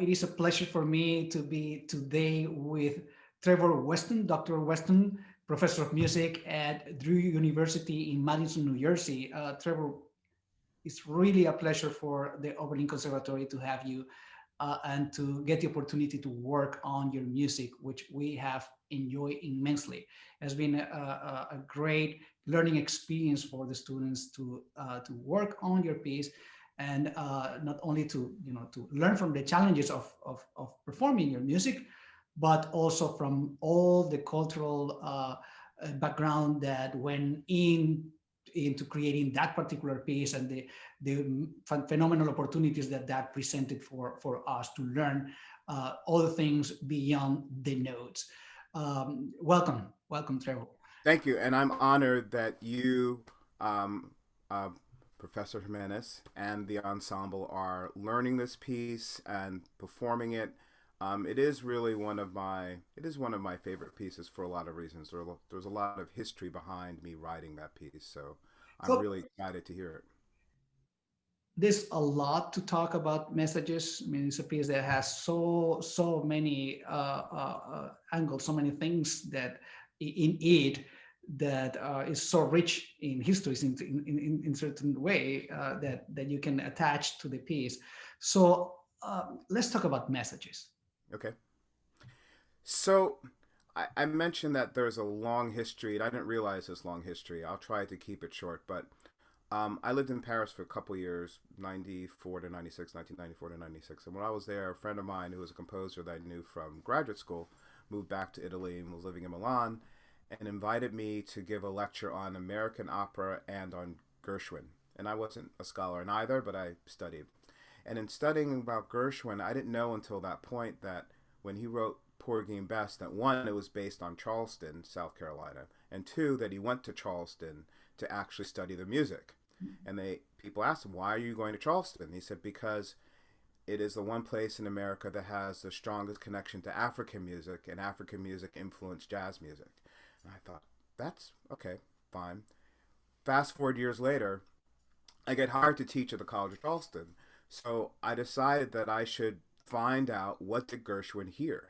It is a pleasure for me to be today with Trevor Weston, Dr. Weston, professor of music at Drew University in Madison, New Jersey. Trevor, it's really a pleasure for the Oberlin Conservatory to have you and to get the opportunity to work on your music, which we have enjoyed immensely. It has been a great learning experience for the students to work on your piece and not only to to learn from the challenges of performing your music, but also from all the cultural background that went into creating that particular piece and the phenomenal opportunities that that presented for us to learn all the things beyond the notes. Welcome, Trevor. Thank you, and I'm honored that you, um, uh, Professor Jimenez, and the ensemble are learning this piece and performing it. It is really one of my favorite pieces for a lot of reasons. There's a lot of history behind me writing that piece, so I'm So really excited to hear it. there's a lot to talk about messages. I mean, it's a piece that has so many angles, so many things that in it that is so rich in histories in certain way that you can attach to the piece. So let's talk about messages. Okay, so I mentioned that there's a long history, and I didn't realize this long history. I'll try to keep it short, but I lived in Paris for a couple years, 94 to 96, 1994 to 96. And when I was there, a friend of mine who was a composer that I knew from graduate school moved back to Italy and was living in Milan and invited me to give a lecture on American opera and on Gershwin. And I wasn't a scholar in either, but I studied. And in studying about Gershwin, I didn't know until that point that when he wrote Porgy and Bess, that one, it was based on Charleston, South Carolina, and two, that he went to Charleston to actually study the music. And they people asked him, "Why are you going to Charleston?" He said, "Because it is the one place in America that has the strongest connection to African music, and African music influenced jazz music." And I thought, that's okay, fine. Fast forward years later, I get hired to teach at the College of Charleston. So I decided that I should find out, what did Gershwin hear.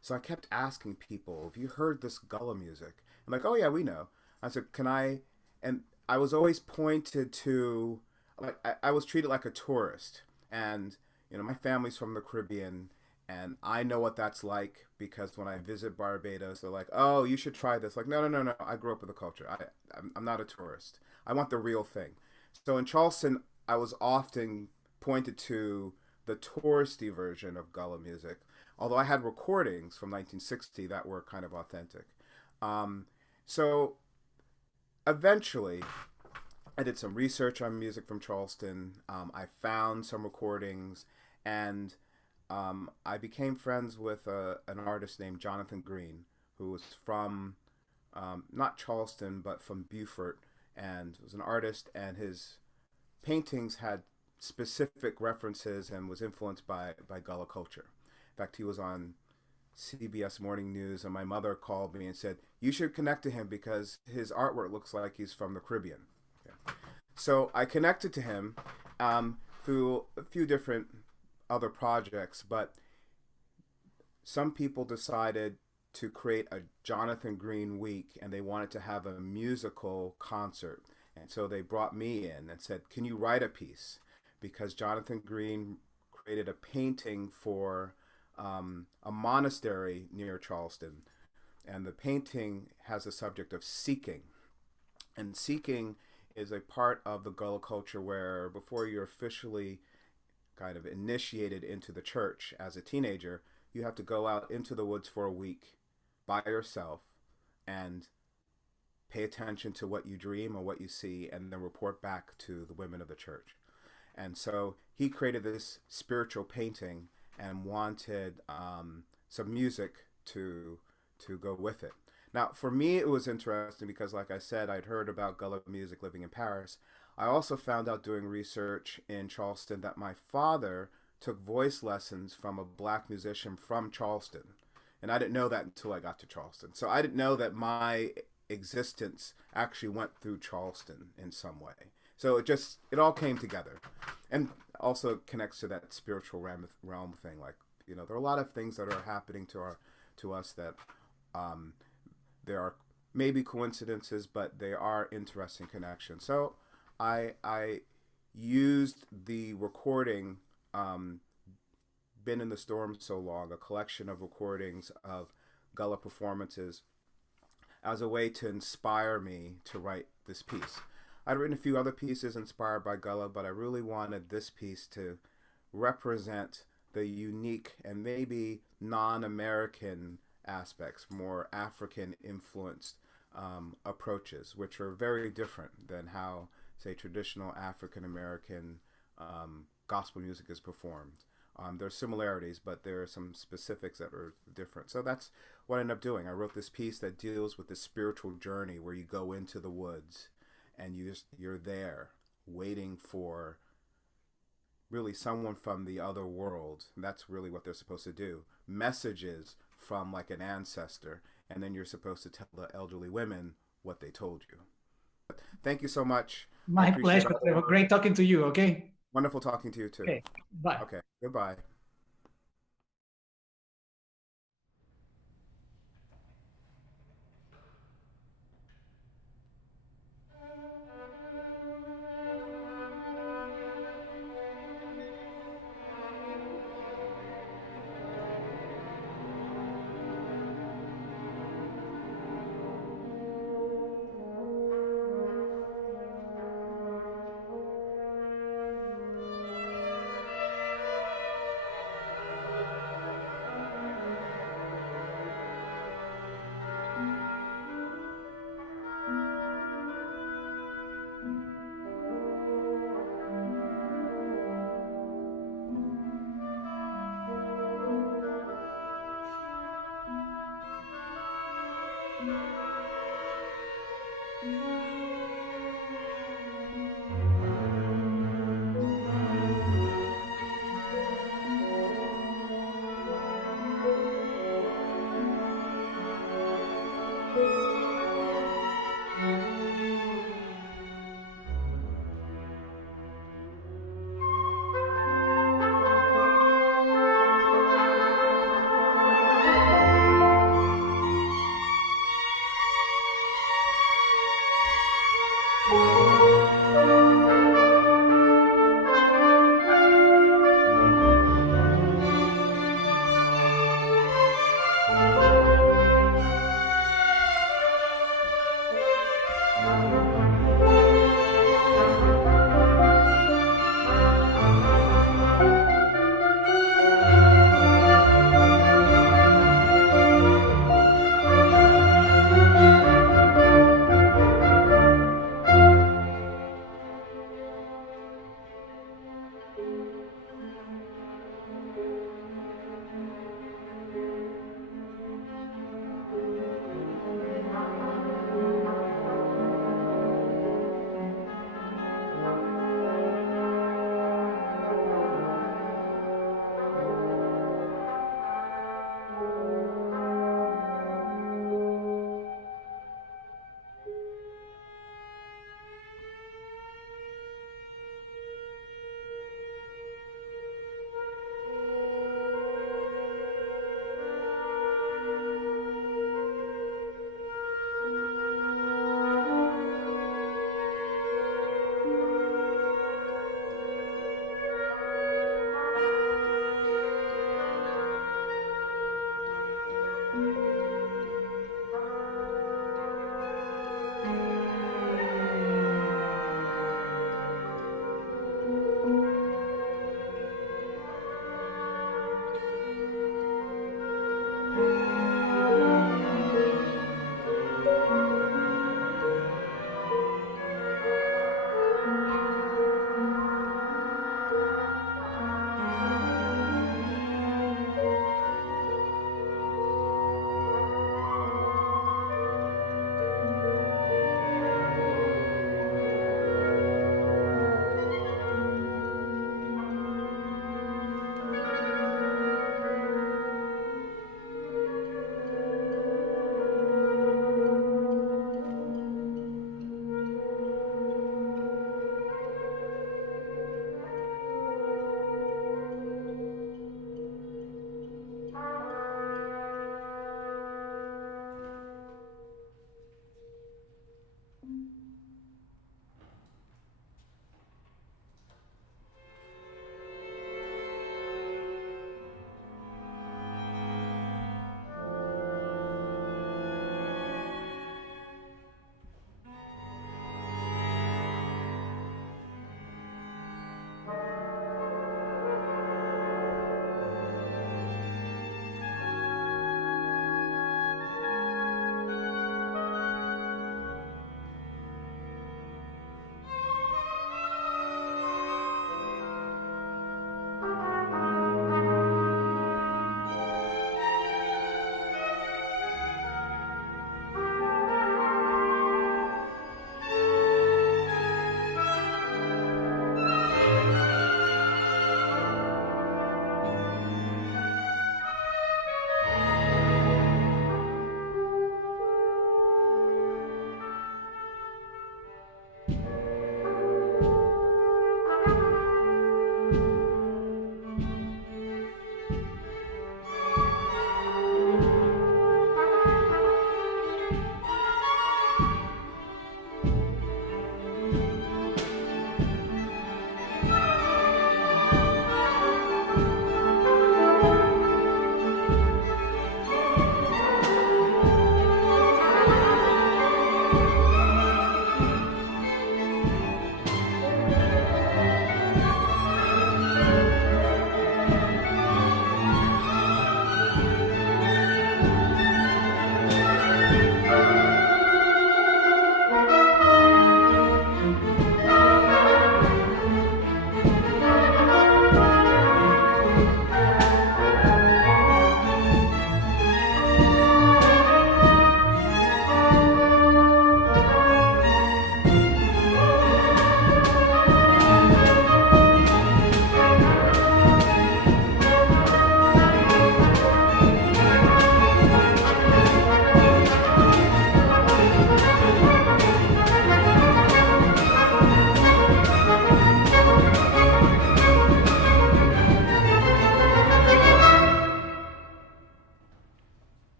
So I kept asking people, "Have you heard this Gullah music?" I'm like, "Oh yeah, we know." I said, "Can I?" And I was always pointed to, like, I was treated like a tourist, and my family's from the Caribbean, and I know what that's like because when I visit Barbados, they're like, "Oh, you should try this." Like, no, no, no, no. I grew up with the culture. I'm not a tourist. I want the real thing. So in Charleston, I was often pointed to the touristy version of Gullah music, although I had recordings from 1960 that were kind of authentic. Um, so eventually, I did some research on music from Charleston. I found some recordings, and I became friends with an artist named Jonathan Green, who was from not Charleston, but from Beaufort, and was an artist, and his paintings had specific references and was influenced by Gullah culture. In fact, he was on CBS Morning News, and my mother called me and said, "You should connect to him because his artwork looks like he's from the Caribbean." Okay. So I connected to him through a few different other projects, but some people decided to create a Jonathan Green week and they wanted to have a musical concert. And so they brought me in and said, "Can you write a piece?" Because Jonathan Green created a painting for a monastery near Charleston. And the painting has a subject of seeking. And seeking is a part of the Gullah culture where before you're officially kind of initiated into the church as a teenager, you have to go out into the woods for a week by yourself and pay attention to what you dream or what you see and then report back to the women of the church. And so he created this spiritual painting and wanted some music to go with it. Now, for me, it was interesting because, like I said, I'd heard about Gullah music living in Paris. I also found out doing research in Charleston that my father took voice lessons from a black musician from Charleston. And I didn't know that until I got to Charleston. So I didn't know that my existence actually went through Charleston in some way. So it all came together. And also connects to that spiritual realm thing. Like, there are a lot of things that are happening to us that um, there are maybe coincidences, but they are interesting connections. So I used the recording, Been in the Storm So Long, a collection of recordings of Gullah performances, as a way to inspire me to write this piece. I'd written a few other pieces inspired by Gullah, but I really wanted this piece to represent the unique and maybe non-American aspects, more African influenced approaches, which are very different than how, say, traditional African American gospel music is performed. There are similarities, but there are some specifics that are different. So that's what I ended up doing. I wrote this piece that deals with the spiritual journey where you go into the woods and you're there waiting for really someone from the other world. And that's really what they're supposed to do. Messages from like an ancestor, and then you're supposed to tell the elderly women what they told you. But thank you so much. I My appreciate pleasure, Trevor. Great talking to you. Okay. Wonderful talking to you too. Okay. Bye. Okay, goodbye.